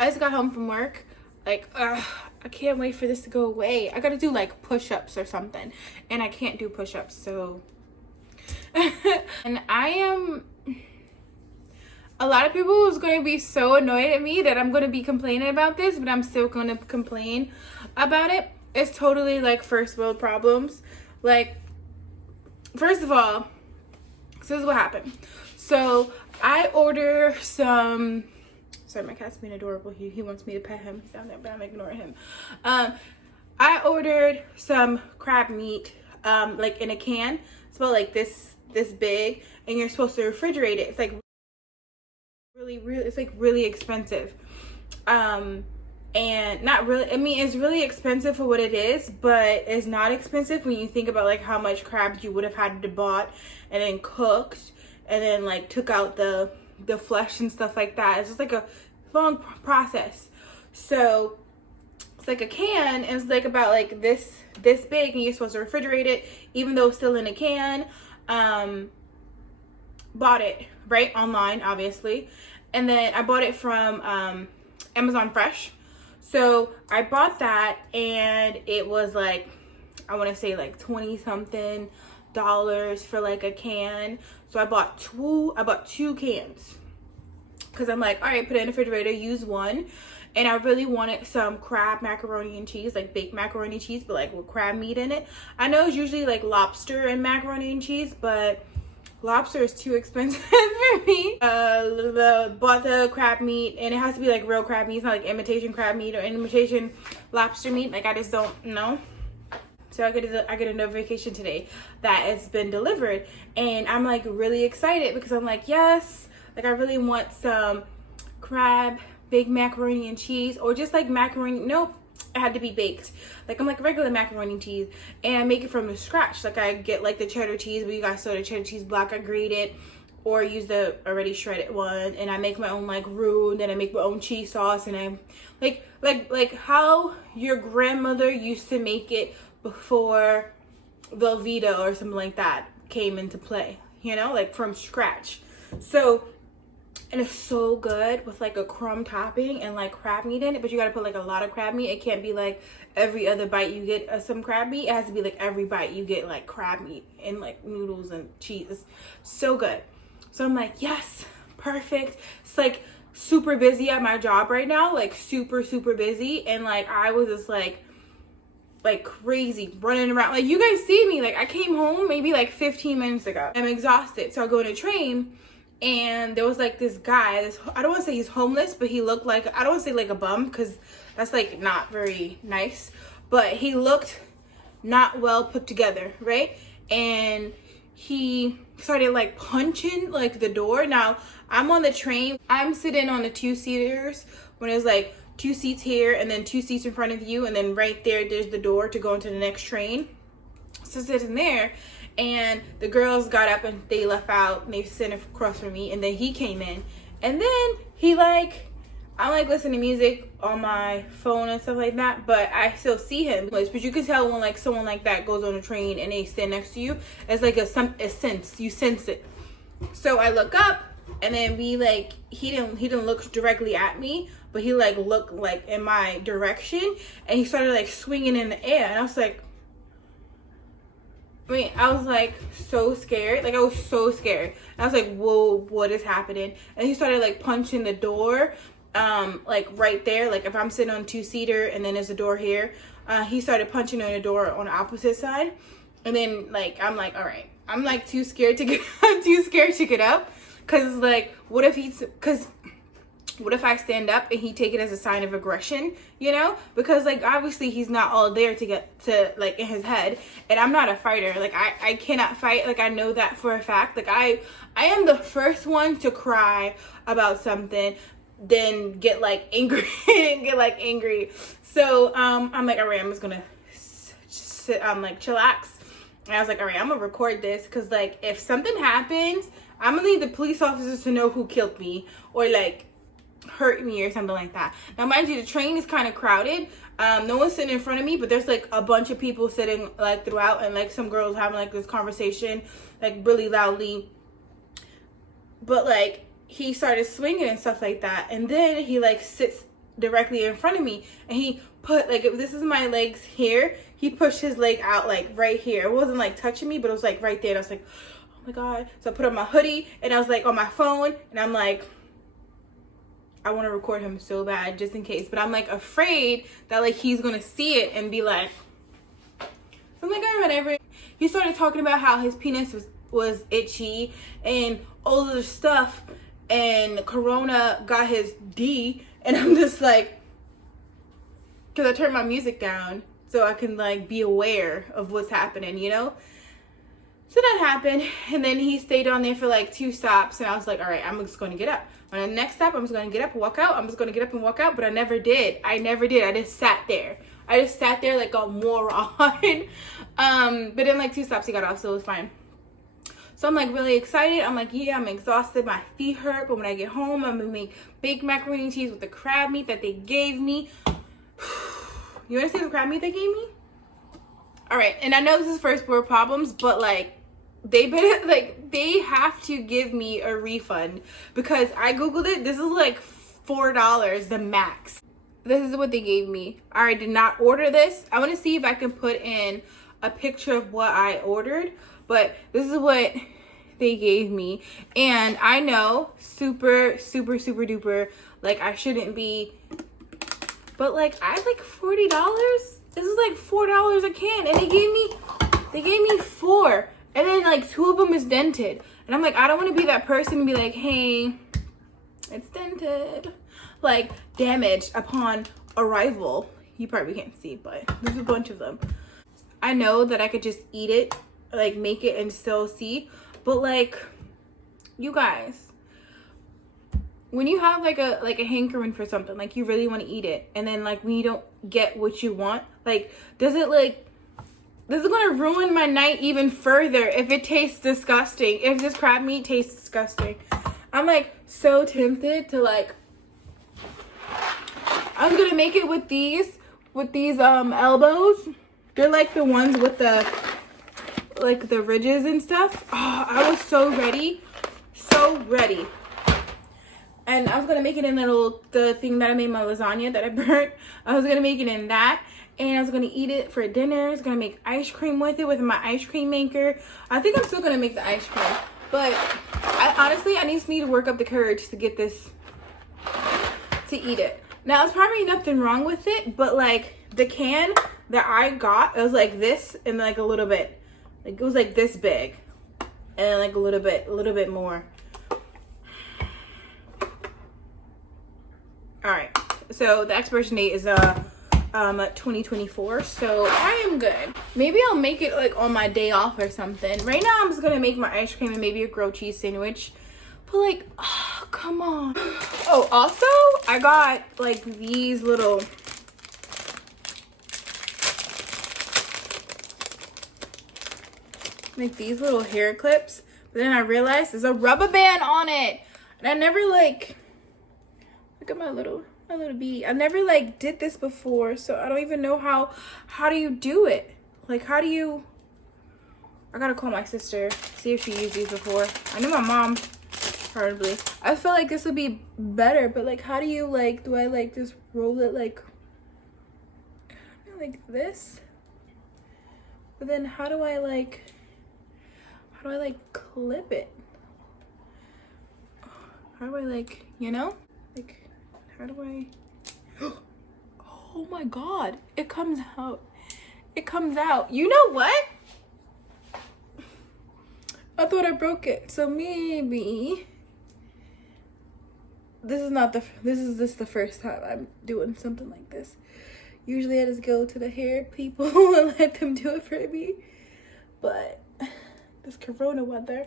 I just got home from work. Like, I can't wait for this to go away. I gotta do like push-ups or something, and I can't do push-ups, so. And I am. A lot of people is going to be so annoyed at me that I'm going to be complaining about this, but I'm still going to complain about it. It's totally like first world problems. Like, first of all, this is what happened. So I order some. Sorry, my cat's being adorable. He wants me to pet him. He's down there, but I'm ignoring him. I ordered some crab meat, like in a can. It's about like this big, and you're supposed to refrigerate it. It's like really expensive. And not really, I mean, it's really expensive for what it is, but it's not expensive when you think about like how much crabs you would have had to bought and then cooked and then like took out the flesh and stuff like that. It's just like a long process. So it's like a can, and it's like about like this big, and you're supposed to refrigerate it even though it's still in a can. Bought it right online, obviously, and then I bought it from Amazon Fresh. So I bought that, and it was like, I want to say like 20 something dollars for like a can. So I bought two cans because I'm like, all right, put it in the refrigerator, use one. And I really wanted some crab macaroni and cheese, like baked macaroni and cheese, but like with crab meat in it. I know it's usually like lobster and macaroni and cheese, but lobster is too expensive for me. Bought the crab meat, and it has to be like real crab meat. It's not like imitation crab meat or imitation lobster meat. Like, I just don't know. So I get a notification today that it's been delivered, and I'm like really excited because I'm like, yes, like I really want some crab, big macaroni and cheese, or just like macaroni. Nope. It had to be baked. Like, I'm like regular macaroni and cheese, and I make it from the scratch. Like, I get like the cheddar cheese, but you guys saw the cheddar cheese block. I grate it or use the already shredded one, and I make my own like roux, and then I make my own cheese sauce, and I like how your grandmother used to make it before Velveeta or something like that came into play, you know, like from scratch. So, and it's so good with like a crumb topping and like crab meat in it, but you gotta put like a lot of crab meat. It can't be like every other bite you get some crab meat. It has to be like every bite you get like crab meat and like noodles and cheese. It's so good. So I'm like, yes, perfect. It's like super busy at my job right now, like super busy, and like I was just like crazy running around. Like, you guys see me, like I came home maybe like 15 minutes ago. I'm exhausted, so I go on a train. And there was like this guy, I don't want to say he's homeless, but he looked like, I don't want to say like a bum, because that's like not very nice, but he looked not well put together, right? And he started like punching like the door. Now, I'm on the train, I'm sitting on the two-seaters when there's like 2 seats here and then 2 seats in front of you, and then right there's the door to go into the next train. So sitting there, and the girls got up and they left out, and they sat across from me, and then he came in, and then he I'm like listening to music on my phone and stuff like that, but I still see him. But you can tell when like someone like that goes on a train and they stand next to you, it's like a sense, you sense it. So I look up, and then he didn't look directly at me, but he like looked like in my direction, and he started like swinging in the air, and I was like, I was like so scared. Like, I was so scared. I was like, whoa, what is happening? And he started like punching the door, like right there. Like, if I'm sitting on 2-seater and then there's a door here, he started punching on the door on the opposite side. And then like, I'm like, all right, I'm like too scared to get up. Cause like, what if I stand up and he take it as a sign of aggression, you know? Because like, obviously he's not all there to get to like in his head, and I'm not a fighter. Like, I cannot fight. Like, I know that for a fact. Like, I am the first one to cry about something, then get like angry and get like angry. So I'm like, all right, I'm just gonna sit, like chillax. And I was like, all right, I'm gonna record this, because like, if something happens, I'm gonna need the police officers to know who killed me, or like hurt me or something like that. Now, mind you, the train is kind of crowded. No one's sitting in front of me, but there's like a bunch of people sitting like throughout, and like some girls having like this conversation like really loudly. But like, he started swinging and stuff like that, and then he like sits directly in front of me, and he put like, if this is my legs here, he pushed his leg out like right here. It wasn't like touching me, but it was like right there. And I was like, oh my God. So I put on my hoodie, and I was like on my phone, and I'm like, I want to record him so bad just in case, but I'm like afraid that like he's gonna see it and be like, so I'm like, all right, whatever. He started talking about how his penis was itchy and all of the stuff, and Corona got his D, and I'm just like, because I turned my music down so I can like be aware of what's happening, you know? So that happened, and then he stayed on there for like 2 stops, and I was like, all right, I'm just going to get up. On the next stop, I'm just going to get up and walk out. I'm just going to get up and walk out, but I never did. I just sat there. I just sat there like a moron. But then like 2 stops, he got off, so it was fine. So I'm like really excited. I'm like, yeah, I'm exhausted. My feet hurt, but when I get home, I'm going to make baked macaroni and cheese with the crab meat that they gave me. You want to see the crab meat they gave me? All right, and I know this is first world problems, but like, they have to give me a refund, because I googled it. This is like $4 the max. This is what they gave me. I did not order this. I want to see if I can put in a picture of what I ordered, but this is what they gave me. And I know super duper like I shouldn't be, but like I have like $40. This is like $4 a can, and they gave me 4. And then like 2 of them is dented. And I'm like, I don't want to be that person and be like, hey, it's dented. Like, damaged upon arrival. You probably can't see, but there's a bunch of them. I know that I could just eat it, like make it and still see. But like, you guys, when you have like a hankering for something, like you really want to eat it, and then like when you don't get what you want, like, this is gonna ruin my night even further if it tastes disgusting. If this crab meat tastes disgusting, I'm like so tempted to like, I'm gonna make it with these elbows. They're like the ones with the like the ridges and stuff. Oh, I was so ready. And I was gonna make it in the thing that I made my lasagna that I burnt. I was gonna make it in that. And I was going to eat it for dinner. I was going to make ice cream with it, with my ice cream maker. I think I'm still going to make the ice cream. But I just need to work up the courage to get this, to eat it. Now, there's probably nothing wrong with it. But, like, the can that I got, it was like this and like a little bit. Like, it was like this big. And like a little bit more. Alright. So, the expiration date is 2024, so I am good. Maybe I'll make it like on my day off or something. Right now I'm just gonna make my ice cream and maybe a grilled cheese sandwich, but like, oh, come on. Oh, also I got like these little hair clips, but then I realized there's a rubber band on it, and I never like, look at my little bead. I never like did this before, so I don't even know how do you do it. Like, how do you, I gotta call my sister, see if she used these before. I know my mom probably. I feel like this would be better, but like, how do you like, do I like just roll it like this? But then how do I like clip it? How do I like, you know? Like, how do I? Oh my God, it comes out. It comes out. You know what? I thought I broke it. So maybe this is the first time I'm doing something like this. Usually I just go to the hair people and let them do it for me. But this Corona weather,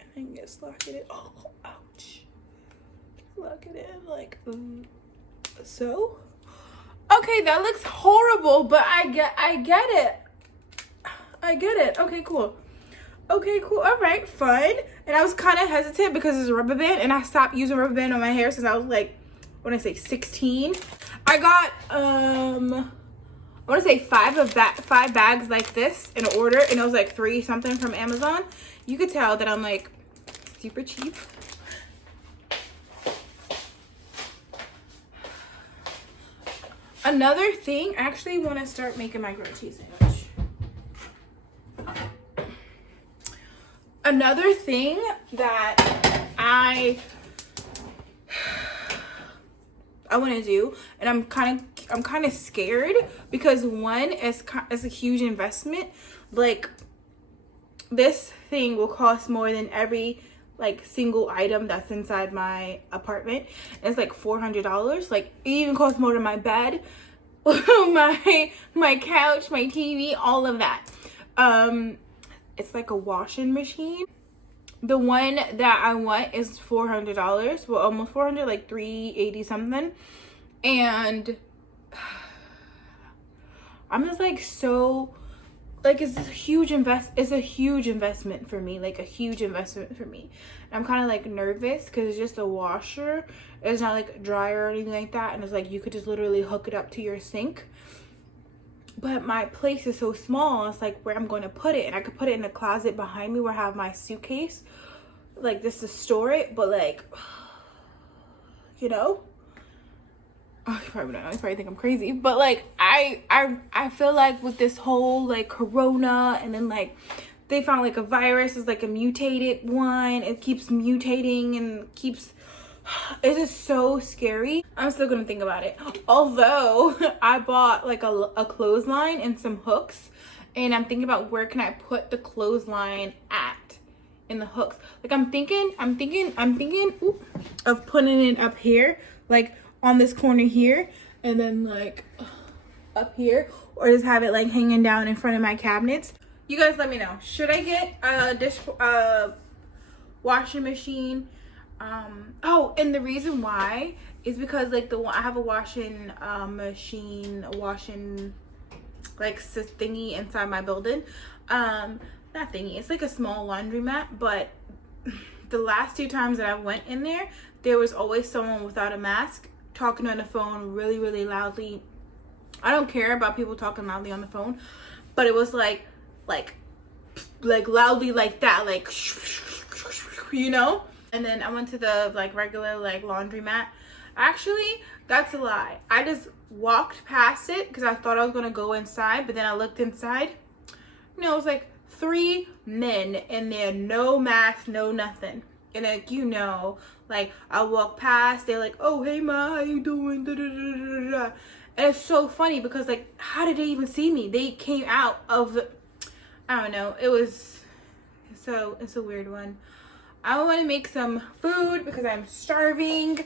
and I can just lock it in. Oh, ouch. Lock it in like so. Okay, that looks horrible, but I get it. Okay, cool. All right, fine. And I was kind of hesitant because it's a rubber band, and I stopped using rubber band on my hair since I was like, I want to say 16. I got I want to say 5 bags like this in order, and it was like 3 something from Amazon. You could tell that I'm like super cheap. Another thing, I actually want to start making my grilled cheese sandwich. Another thing that I want to do, and I'm kind of scared because one is a huge investment. Like, this thing will cost more than every like single item that's inside my apartment. It's like $400. Like, it even costs more than my bed, my couch, my TV, all of that. It's like a washing machine. The one that I want is $400. Well, almost 400, like 380 something. And I'm just like, so like, it's a huge investment for me, like a huge investment for me. And I'm kind of like nervous because it's just a washer. It's not like dryer or anything like that, and it's like you could just literally hook it up to your sink. But my place is so small, it's like where I'm going to put it, and I could put it in the closet behind me where I have my suitcase, like just to store it. But like, you know, oh, you probably don't know. You probably think I'm crazy, but like I feel like with this whole like corona, and then like they found like a virus is like a mutated one. It keeps mutating and keeps. It is so scary. I'm still gonna think about it. Although I bought like a clothesline and some hooks, and I'm thinking about where can I put the clothesline at in the hooks. Like I'm thinking of putting it up here, like on this corner here, and then like up here, or just have it like hanging down in front of my cabinets. You guys let me know, should I get a washing machine? Oh, and the reason why is because like I have a washing machine, washing like thingy inside my building. Not thingy, it's like a small laundromat, but the last 2 times that I went in there was always someone without a mask talking on the phone really, really loudly. I don't care about people talking loudly on the phone, but it was like loudly like that, like, you know? And then I went to the like regular like laundromat. Actually, that's a lie. I just walked past it because I thought I was gonna go inside, but then I looked inside. You know, it was like 3 men in there, no mask, no nothing. And like, you know, like I walk past, they're like, "Oh, hey ma, how you doing?" Da, da, da, da, da. And it's so funny because like, how did they even see me? They came out of the, I don't know. It's a weird one. I want to make some food because I'm starving.